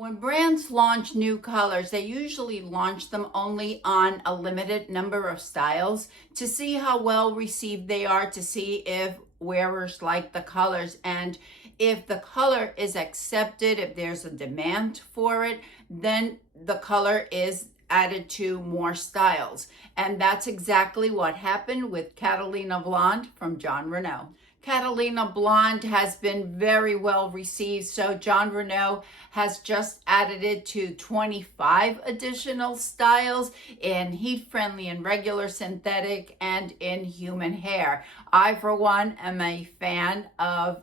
When brands launch new colors, they usually launch them only on a limited number of styles to see how well received they are, to see if wearers like the colors. And if the color is accepted, if there's a demand for it, then the color is added to more styles. And that's exactly what happened with Catalina Blonde from Jon Renau. Catalina Blonde has been very well received, so Jon Renau has just added it to 25 additional styles in heat-friendly and regular synthetic and in human hair. I, for one, am a fan of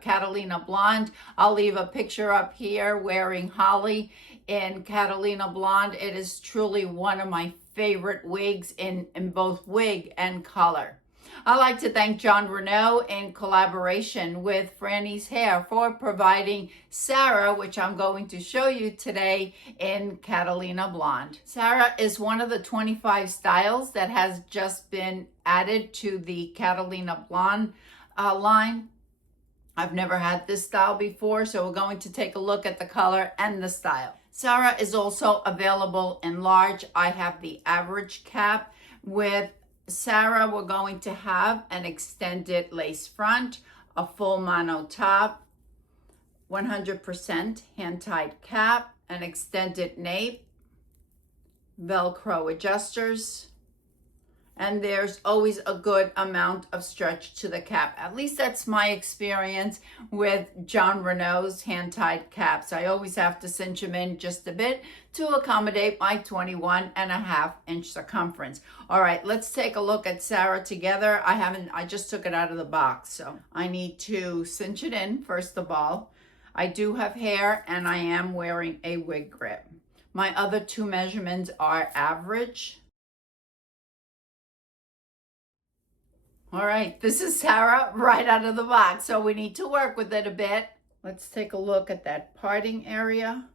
Catalina Blonde. I'll leave a picture up here wearing Holly in Catalina Blonde. It is truly one of my favorite wigs in both wig and color. I'd like to thank Jon Renau in collaboration with Frannie's Hair for providing Sarah, which I'm going to show you today in Catalina Blonde. Sarah is one of the 25 styles that has just been added to the Catalina Blonde line. I've never had this style before, so we're going to take a look at the color and the style. Sarah is also available in large. I have the average cap. With Sarah, we're going to have an extended lace front, a full mono top, 100% hand-tied cap, an extended nape, Velcro adjusters, and there's always a good amount of stretch to the cap. At least that's my experience with Jon Renau's hand-tied caps. I always have to cinch them in just a bit to accommodate my 21.5-inch circumference. All right, let's take a look at Sarah together. I just took it out of the box, so I need to cinch it in first of all. I do have hair and I am wearing a wig grip. My other two measurements are average. All right, this is Sarah right out of the box, so we need to work with it a bit. Let's take a look at that parting area.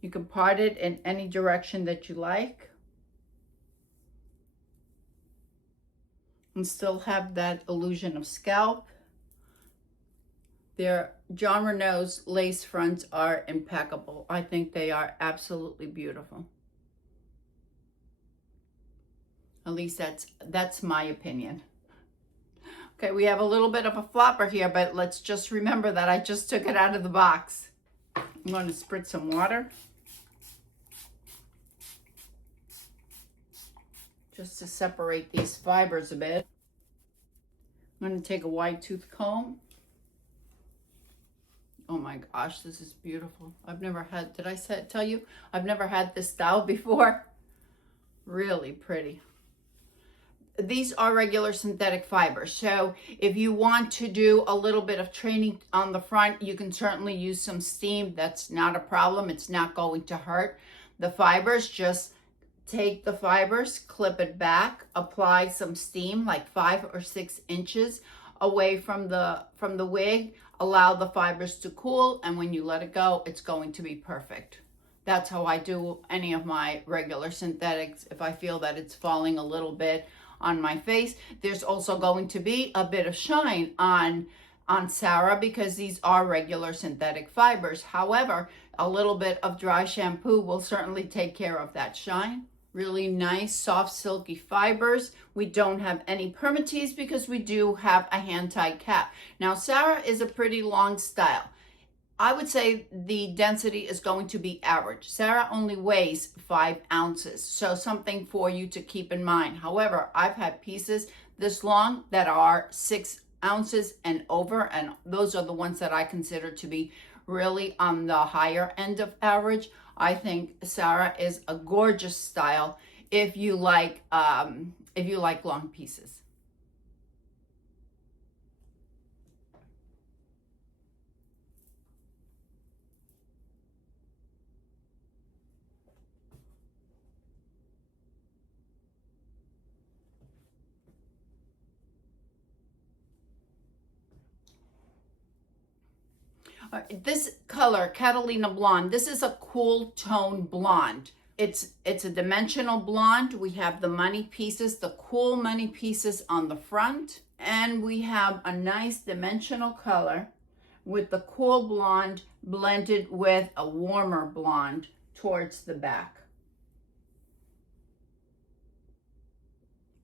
You can part it in any direction that you like and still have that illusion of scalp. Jon Renau's lace fronts are impeccable. I think they are absolutely beautiful. At least that's my opinion. Okay, we have a little bit of a flopper here, but let's just remember that I just took it out of the box. I'm going to spritz some water just to separate these fibers a bit. I'm going to take a wide tooth comb. Oh my gosh, this is beautiful. I've never had, tell you, I've never had this style before. Really pretty. These are regular synthetic fibers, so if you want to do a little bit of training on the front, you can certainly use some steam. That's not a problem. It's not going to hurt the fibers. Just take the fibers, clip it back, apply some steam, like 5 or 6 inches away from the wig. Allow the fibers to cool, and when you let it go, it's going to be perfect. That's how I do any of my regular synthetics. If I feel that it's falling a little bit on my face, there's also going to be a bit of shine on Sarah because these are regular synthetic fibers. However, a little bit of dry shampoo will certainly take care of that shine. Really nice, soft, silky fibers. We don't have any permatease because we do have a hand-tied cap. Now, Sarah is a pretty long style. I would say the density is going to be average. Sarah only weighs 5 ounces, so something for you to keep in mind. However, I've had pieces this long that are 6 ounces and over, and those are the ones that I consider to be really on the higher end of average. I think Sarah is a gorgeous style if you like long pieces. This color, Catalina Blonde, this is a cool tone blonde. It's a dimensional blonde. We have the money pieces, the cool money pieces on the front, and we have a nice dimensional color with the cool blonde blended with a warmer blonde towards the back.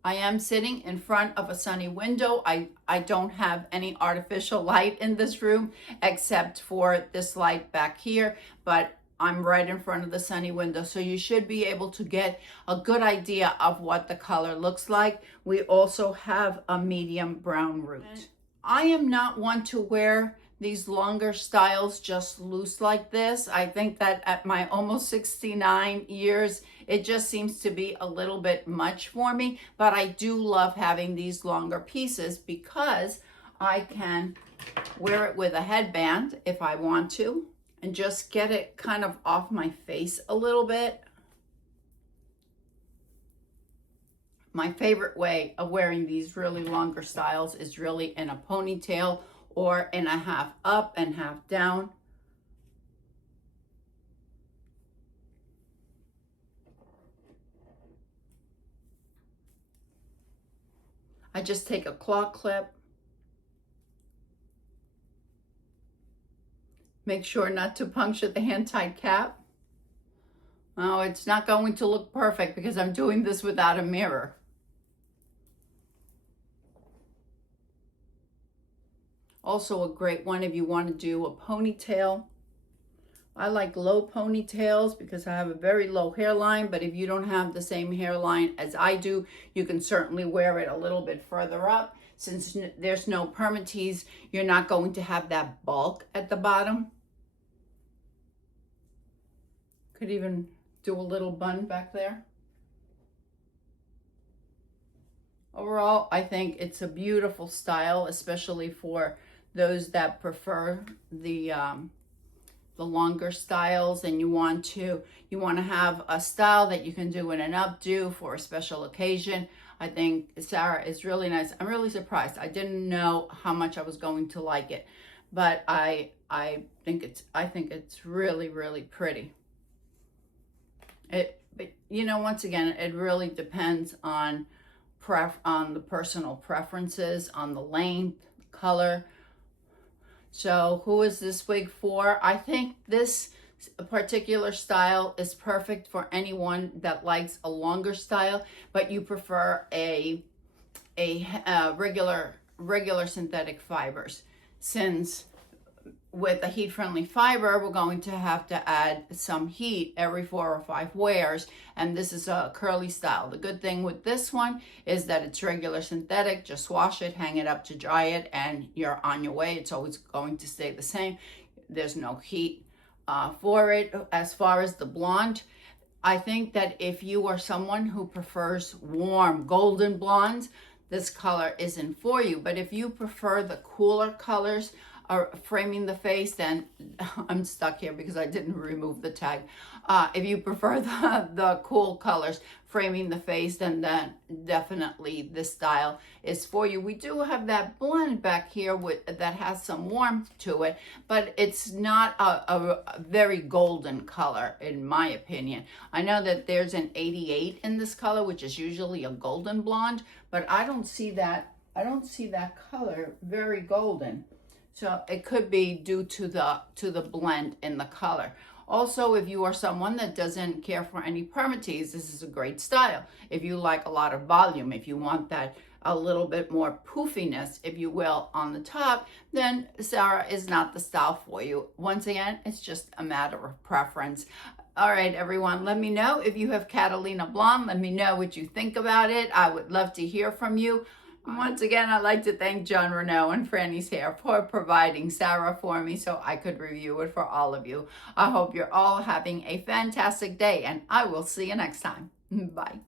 I am sitting in front of a sunny window. I don't have any artificial light in this room except for this light back here, but I'm right in front of the sunny window, so you should be able to get a good idea of what the color looks like. We also have a medium brown root. I am not one to wear these longer styles just loose like this. I think that at my almost 69 years, it just seems to be a little bit much for me, but I do love having these longer pieces because I can wear it with a headband if I want to and just get it kind of off my face a little bit. My favorite way of wearing these really longer styles is really in a ponytail or in a half up and half down. I just take a claw clip. Make sure not to puncture the hand-tied cap. Oh, it's not going to look perfect because I'm doing this without a mirror. Also a great one if you want to do a ponytail. I like low ponytails because I have a very low hairline, but if you don't have the same hairline as I do, you can certainly wear it a little bit further up. Since there's no permatease, you're not going to have that bulk at the bottom. Could even do a little bun back there. Overall, I think it's a beautiful style, especially for those that prefer the longer styles, and you want to have a style that you can do in an updo for a special occasion. I think Sarah is really nice. I'm really surprised. I didn't know how much I was going to like it, but I think it's really, really pretty. But you know, once again, it really depends on the personal preferences, on the length, color. So who is this wig for? I think this particular style is perfect for anyone that likes a longer style, but you prefer a regular synthetic fibers. Since with a heat-friendly fiber, we're going to have to add some heat every 4 or 5 wears, and this is a curly style. The good thing with this one is that it's regular synthetic. Just wash it, hang it up to dry it, and you're on your way. It's always going to stay the same. There's no heat for it. As far as the blonde, I think that if you are someone who prefers warm golden blondes, this color isn't for you. But if you prefer the cooler colors, framing the face, then I'm stuck here because I didn't remove the tag. If you prefer the cool colors framing the face, then definitely this style is for you. We do have that blend back here that has some warmth to it, but it's not a very golden color in my opinion. I know that there's an 88 in this color, which is usually a golden blonde, but I don't see that color very golden. So it could be due to the blend in the color. Also, if you are someone that doesn't care for any permatease, this is a great style. If you like a lot of volume, if you want that a little bit more poofiness, if you will, on the top, then Sarah is not the style for you. Once again, it's just a matter of preference. All right, everyone, let me know if you have Catalina Blonde. Let me know what you think about it. I would love to hear from you. Once again, I'd like to thank Jon Renau and Frannie's Hair for providing Sarah for me so I could review it for all of you. I hope you're all having a fantastic day, and I will see you next time. Bye.